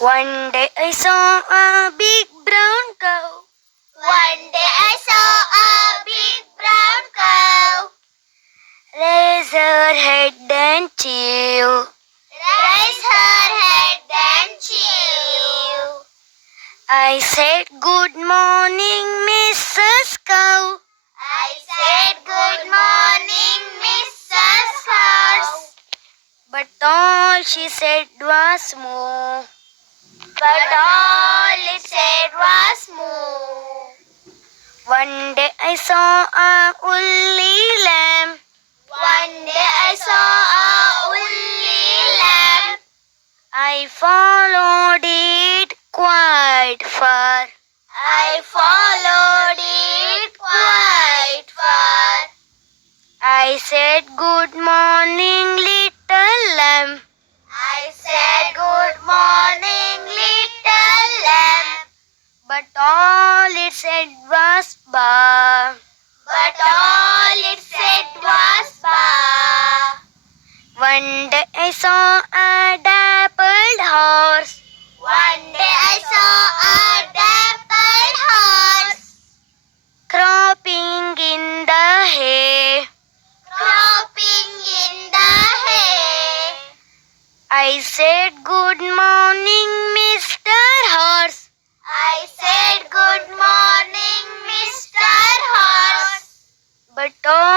One day I saw a big brown cow. One day I saw a big brown cow Raise her head and chew. raise her head and chew. I said, "Good morning, Mrs. Cow." I said, "Good morning, Mrs. Horse." But all she said was moo. But all it said was moo. One day I saw a woolly lamb. One day I saw a woolly lamb. I followed it quite far. I followed it quite far. I said, "Good morning, little lamb." I said, "Good morning, little lamb." But all it said was ba. But all it said was ba. One day I saw a dappled horse. One day I saw a dappled horse Cropping in the hay. cropping in the hay. I said, "Good morning, Mr. Horse." I said, "Good morning, Mr. Horse." But all